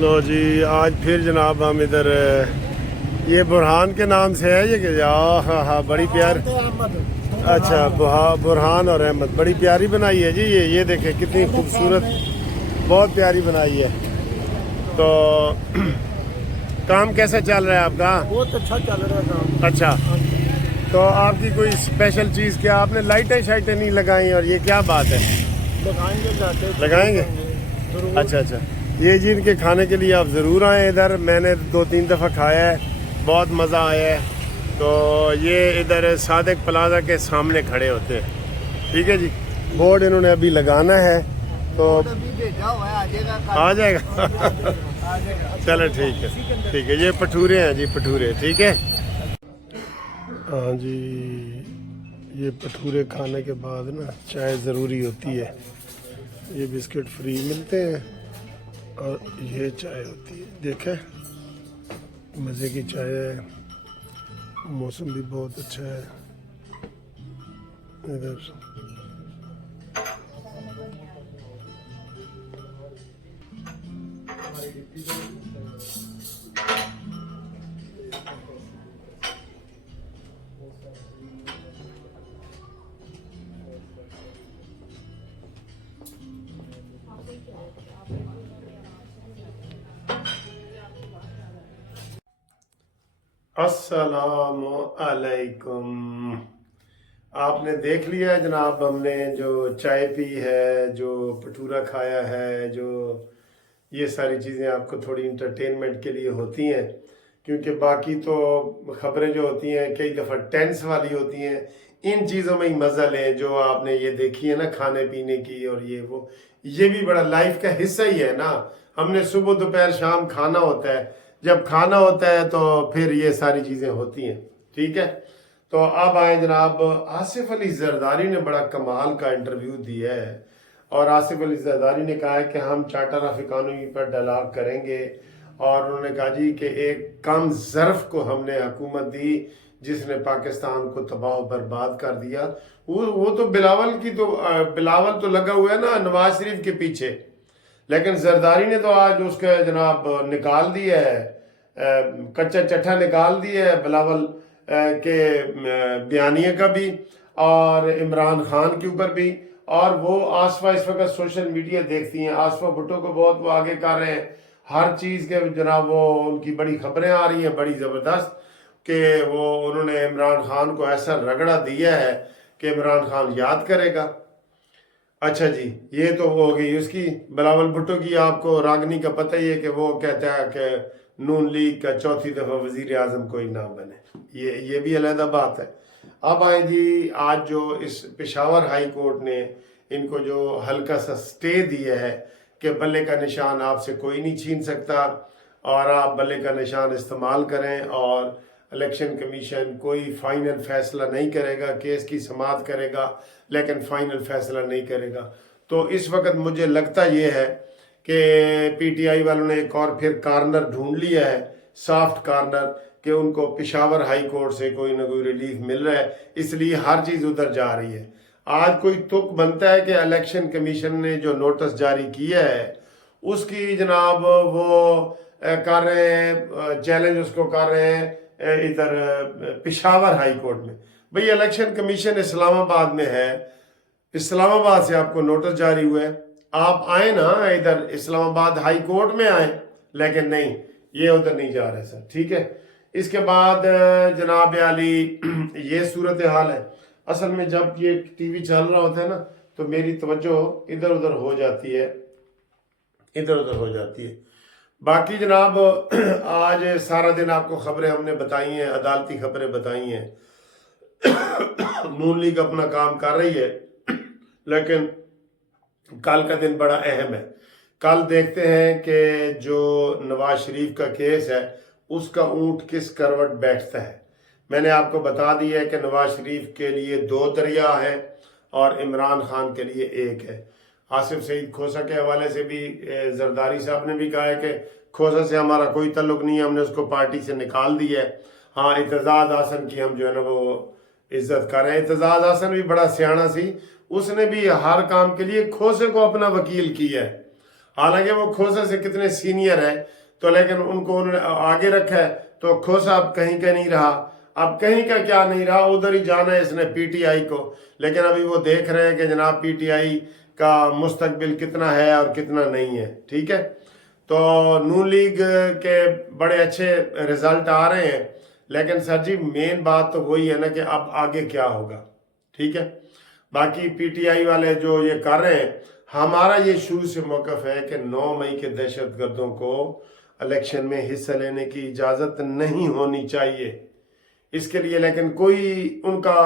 लो जी, आज फिर जनाब हम इधर ये बुरहान के नाम से है ये कि हाँ हाँ बड़ी प्यार। अच्छा, बुरहान और अहमद, बड़ी प्यारी बनाई है जी। ये देखें कितनी खूबसूरत, बहुत प्यारी बनाई है। तो काम कैसा चल रहा है आपका? बहुत अच्छा चल रहा है काम। अच्छा, तो आपकी कोई स्पेशल चीज़ क्या, आपने लाइटें शाइटें नहीं लगाई और ये क्या बात है? लगाएंगे जाके लगाएंगे? जरूर। अच्छा अच्छा, ये जी इनके खाने के लिए आप ज़रूर आएँ इधर। मैंने 2-3 दफ़ा खाया है, बहुत मज़ा आया है। तो ये इधर सादिक प्लाजा के सामने खड़े होते हैं। ठीक है जी, बोर्ड इन्होंने अभी लगाना है तो अभी भेजा हुआ है, आ जाएगा। चलो ठीक है, ठीक है। ये भटूरे हैं जी, भटूरे, ठीक है। हाँ जी, ये भटूरे खाने के बाद ना चाय ज़रूरी होती है। ये बिस्किट फ्री मिलते हैं और ये चाय होती है। देखें मज़े की चाय है, मौसम भी बहुत अच्छा है इधर। अस्सलामु अलैकुम। आपने देख लिया है जनाब, हमने जो चाय पी है, जो भटूरा खाया है, जो ये सारी चीज़ें आपको थोड़ी इंटरटेनमेंट के लिए होती हैं, क्योंकि बाकी तो ख़बरें जो होती हैं कई दफ़ा टेंस वाली होती हैं। इन चीज़ों में ही मज़ा लें जो आपने ये देखी है ना, खाने पीने की और ये वो, ये भी बड़ा लाइफ का हिस्सा ही है ना। हमने सुबह दोपहर शाम खाना होता है, जब खाना होता है तो फिर ये सारी चीज़ें होती हैं। ठीक है, तो अब आए जनाब, आसिफ अली जरदारी ने बड़ा कमाल का इंटरव्यू दिया है। और आसिफ अली जरदारी ने कहा है कि हम चार्टर ऑफ इकानमी पर डायलॉग करेंगे। और उन्होंने कहा जी कि एक कम ज़र्फ को हमने हुकूमत दी जिसने पाकिस्तान को तबाह बर्बाद कर दिया। वो तो बिलावल तो लगा हुआ है ना नवाज शरीफ के पीछे, लेकिन जरदारी ने तो आज उसका जनाब निकाल दिया है, कच्चा चट्टा निकाल दिया है बिलावल के बयानिए का भी और इमरान खान के ऊपर भी। और वो आसफा इस वक्त सोशल मीडिया देखती हैं, आसफा भुट्टो को बहुत वो आगे कर रहे हैं हर चीज़ के जनाब। वो उनकी बड़ी खबरें आ रही हैं बड़ी ज़बरदस्त कि वो उन्होंने इमरान खान को ऐसा रगड़ा दिया है कि इमरान खान याद करेगा। अच्छा जी, ये तो हो गई उसकी बिलावल भुट्टो की। आपको रागनी का पता ही है कि वो कहता है कि नून लीग का चौथी दफ़ा वज़ीर आज़म कोई ना बने। ये भी अलहदा बात है। अब आए जी, आज जो इस पेशावर हाई कोर्ट ने इनको जो हल्का सा स्टे दिया है कि बल्ले का निशान आपसे कोई नहीं छीन सकता और आप बल्ले का निशान इस्तेमाल करें, और इलेक्शन कमीशन कोई फाइनल फैसला नहीं करेगा, केस की समाअत करेगा लेकिन फाइनल फैसला नहीं करेगा। तो इस वक्त मुझे लगता ये है कि पीटीआई वालों ने एक और फिर कॉर्नर ढूंढ लिया है, सॉफ्ट कॉर्नर, कि उनको पेशावर हाई कोर्ट से कोई ना कोई रिलीफ मिल रहा है, इसलिए हर चीज़ उधर जा रही है। आज कोई तुक बनता है कि इलेक्शन कमीशन ने जो नोटिस जारी किया है उसकी जनाब वो कर रहे हैं, चैलेंज उसको कर रहे हैं इधर पेशावर हाई कोर्ट में। भाई इलेक्शन कमीशन इस्लामाबाद में है, इस्लामाबाद से आपको नोटिस जारी हुआ है, आप आए ना इधर इस्लामाबाद हाई कोर्ट में आए, लेकिन नहीं, ये उधर नहीं जा रहे सर। ठीक है, इसके बाद जनाब आली ये सूरत हाल है। असल में जब ये टीवी चल रहा होता है ना तो मेरी तवज्जो इधर उधर हो जाती है, इधर उधर हो जाती है। बाकी जनाब आज सारा दिन आपको खबरें हमने बताई हैं, अदालती खबरें बताई हैं। नून लीग अपना काम कर रही है, लेकिन कल का दिन बड़ा अहम है। कल देखते हैं कि जो नवाज शरीफ का केस है उसका ऊंट किस करवट बैठता है। मैंने आपको बता दिया है कि नवाज शरीफ के लिए 2 दरिया है और इमरान खान के लिए 1 है। आसिफ सईद खोसा के हवाले से भी जरदारी साहब ने भी कहा है कि खोसा से हमारा कोई ताल्लुक नहीं है, हमने उसको पार्टी से निकाल दिया है। हाँ, इतजाज हसन की हम जो है ना वो इज्जत कर रहे हैं। इतजाज हसन भी बड़ा सियाना सी, उसने भी हर काम के लिए खोसे को अपना वकील किया है। हालांकि वो खोसा से कितने सीनियर है, तो लेकिन उनको उन्होंने आगे रखा है, तो खोसा अब कहीं का नहीं रहा। अब कहीं का क्या नहीं रहा, उधर ही जाना है इसने पीटीआई को। लेकिन अभी वो देख रहे हैं कि जनाब पीटीआई का मुस्तकबिल कितना है और कितना नहीं है। ठीक है, तो नून लीग के बड़े अच्छे रिजल्ट आ रहे हैं, लेकिन सर जी मेन बात तो वही है ना कि अब आगे क्या होगा। ठीक है, बाकी पीटीआई वाले जो ये कर रहे हैं, हमारा ये शुरू से मौक़िफ़ है कि 9 मई के दहशतगर्दों को इलेक्शन में हिस्सा लेने की इजाज़त नहीं होनी चाहिए। इसके लिए लेकिन कोई उनका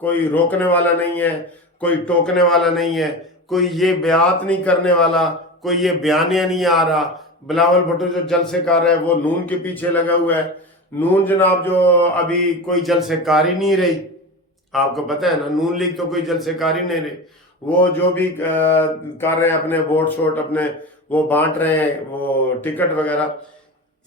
कोई रोकने वाला नहीं है, कोई टोकने वाला नहीं है, कोई ये बयात नहीं करने वाला, कोई ये बयानिया नहीं आ रहा। बिलावल भुट्टो जो जलसे कर रहा है वो नून के पीछे लगा हुआ है। नून जनाब जो अभी कोई जलसेकारी नहीं रही, आपको पता है ना, नून लीग तो कोई जलसेकारी नहीं रही। वो जो भी कर रहे हैं अपने वोट शोट अपने वो बांट रहे हैं, वो टिकट वगैरह।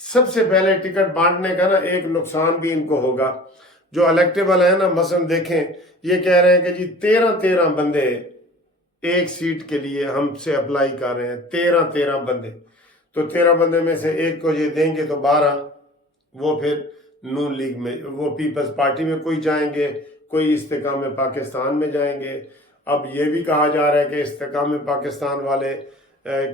सबसे पहले टिकट बांटने का ना एक नुकसान भी इनको होगा। जो इलेक्टेबल है ना, मसलन देखें, ये कह रहे हैं कि जी 13 बंदे एक सीट के लिए हमसे अप्लाई कर रहे हैं, 13 बंदे। तो 13 बंदे में से एक को ये देंगे तो 12 वो फिर नून लीग में, वो पीपल्स पार्टी में कोई जाएंगे, कोई इस्तेकाम पाकिस्तान में जाएंगे। अब ये भी कहा जा रहा है कि इस्तेकाम पाकिस्तान वाले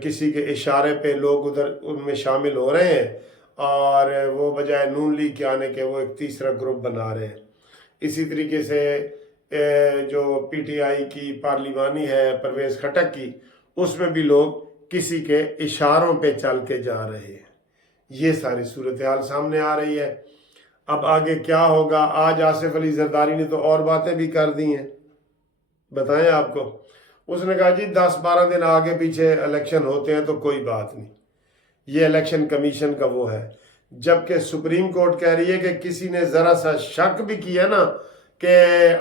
किसी के इशारे पे लोग उधर उनमें शामिल हो रहे हैं और वो बजाय नून लीग के आने के वो एक तीसरा ग्रुप बना रहे हैं। इसी तरीके से जो पीटीआई की पार्लिमानी है परवेज़ खटक की, उसमें भी लोग किसी के इशारों पे चल के जा रहे हैं। ये सारी सूरत हाल सामने आ रही है। अब आगे क्या होगा? आज आसिफ अली जरदारी ने तो और बातें भी कर दी हैं, बताएं आपको। उसने कहा जी 10-12 दिन आगे पीछे इलेक्शन होते हैं तो कोई बात नहीं, ये इलेक्शन कमीशन का वो है। जबकि सुप्रीम कोर्ट कह रही है कि किसी ने ज़रा सा शक भी किया ना कि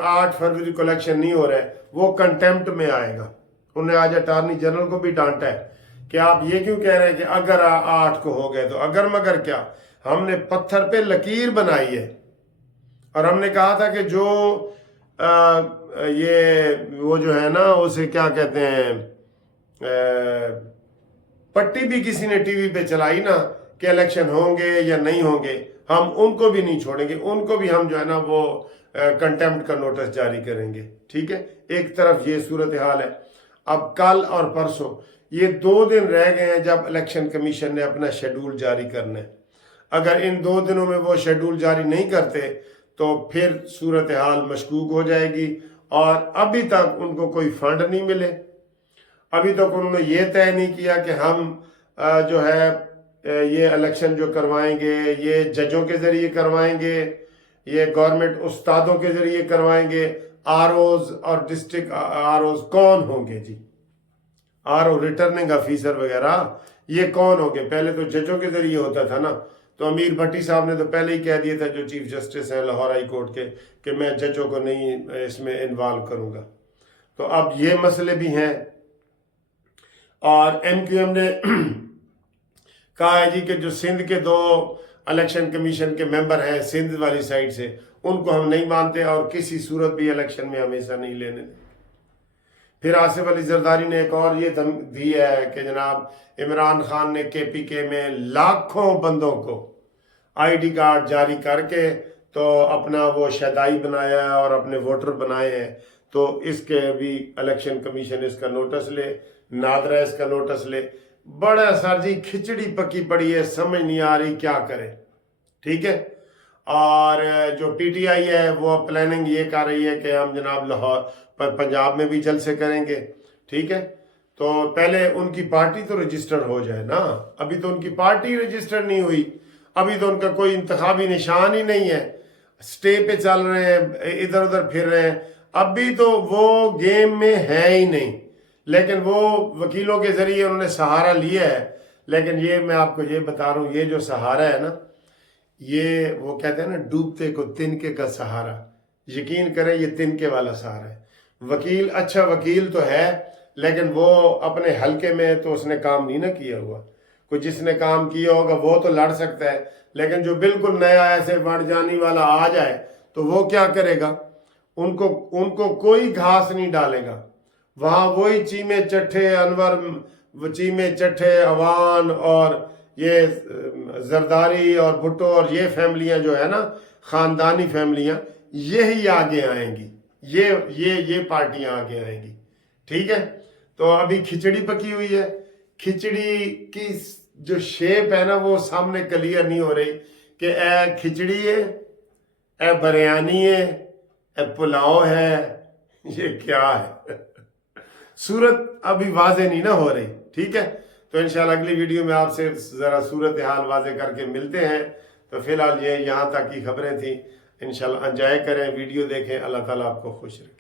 8 फरवरी को इलेक्शन नहीं हो रहा है, वो कंटेम्प्ट में आएगा। उन्होंने आज अटॉर्नी जनरल को भी डांटा है कि आप ये क्यों कह रहे हैं कि अगर 8 को हो गए तो अगर मगर क्या। हमने पत्थर पे लकीर बनाई है और हमने कहा था कि जो ये वो जो है ना, उसे क्या कहते हैं, पट्टी भी किसी ने टीवी पे चलाई ना कि इलेक्शन होंगे या नहीं होंगे, हम उनको भी नहीं छोड़ेंगे, उनको भी हम जो है ना वो कंटेम्प्ट का नोटिस जारी करेंगे। ठीक है, एक तरफ ये सूरत हाल है। अब कल और परसों ये 2 दिन रह गए हैं जब इलेक्शन कमीशन ने अपना शेड्यूल जारी करना है। अगर इन 2 दिनों में वो शेड्यूल जारी नहीं करते तो फिर सूरत हाल मशकूक हो जाएगी। और अभी तक उनको कोई फंड नहीं मिले, अभी तक उन्होंने ये तय नहीं किया कि हम जो है ये इलेक्शन जो करवाएंगे ये जजों के ज़रिए करवाएंगे, ये गवर्नमेंट उस्तादों के ज़रिए करवाएंगे। आरओज और डिस्ट्रिक्ट आरओज कौन होंगे जी? आरओ रिटर्निंग ऑफिसर वगैरह ये कौन होंगे? पहले तो जजों के ज़रिए होता था ना। तो अमीर भट्टी साहब ने तो पहले ही कह दिया था, जो चीफ जस्टिस हैं लाहौर हाई कोर्ट के, कि मैं जजों को नहीं इसमें इन्वॉल्व करूँगा। तो अब ये मसले भी हैं। और एमक्यूएम ने कहा है जी कि जो सिंध के 2 इलेक्शन कमीशन के मेंबर हैं सिंध वाली साइड से, उनको हम नहीं मानते और किसी सूरत भी इलेक्शन में हमेशा नहीं लेने दें। फिर आसिफ अली जरदारी ने एक और ये धमकी दी है कि जनाब इमरान खान ने केपीके में लाखों बंदों को आईडी कार्ड जारी करके तो अपना वो शदाई बनाया है और अपने वोटर बनाए हैं। तो इसके भी इलेक्शन कमीशन इसका नोटिस ले, नादरा इसका नोटिस ले। बड़ा सर जी खिचड़ी पकी पड़ी है, समझ नहीं आ रही क्या करे। ठीक है, और जो पीटीआई है वो प्लानिंग ये कर रही है कि हम जनाब लाहौर पर पंजाब में भी जलसे करेंगे। ठीक है, तो पहले उनकी पार्टी तो रजिस्टर हो जाए ना। अभी तो उनकी पार्टी रजिस्टर नहीं हुई, अभी तो उनका कोई इंतखाबी निशान ही नहीं है, स्टे पे चल रहे हैं, इधर उधर फिर रहे हैं। अभी तो वो गेम में है ही नहीं। लेकिन वो वकीलों के जरिए उन्होंने सहारा लिया है। लेकिन ये मैं आपको ये बता रहा हूँ, ये जो सहारा है ना, ये वो कहते हैं ना डूबते को तिनके का सहारा। यकीन करें ये तिनके वाला सहारा है। वकील अच्छा वकील तो है, लेकिन वो अपने हलके में तो उसने काम नहीं ना किया हुआ। कोई जिसने काम किया होगा वो तो लड़ सकता है, लेकिन जो बिल्कुल नया ऐसे बढ़ जाने वाला आ जाए तो वो क्या करेगा? उनको कोई घास नहीं डालेगा। वहाँ वही चीमे चट्ठे अनवर वचीमे चट्ठे अवान और ये जरदारी और भुट्टो और ये फैमिलियां जो है ना, खानदानी फैमिलियां, यही आगे आएंगी, ये पार्टियां आगे आएंगी। ठीक है, तो अभी खिचड़ी पकी हुई है, खिचड़ी की जो शेप है ना वो सामने क्लियर नहीं हो रही कि ए खिचड़ी है, ए बिरयानी है, ए पुलाव है, ये क्या है। सूरत अभी वाजे नहीं ना हो रही। ठीक है, तो इंशाल्लाह अगली वीडियो में आपसे ज़रा सूरत हाल वाजे करके मिलते हैं। तो फिलहाल ये यहाँ तक की खबरें थी। इंशाल्लाह एंजॉय करें, वीडियो देखें। अल्लाह ताला आपको खुश रखे।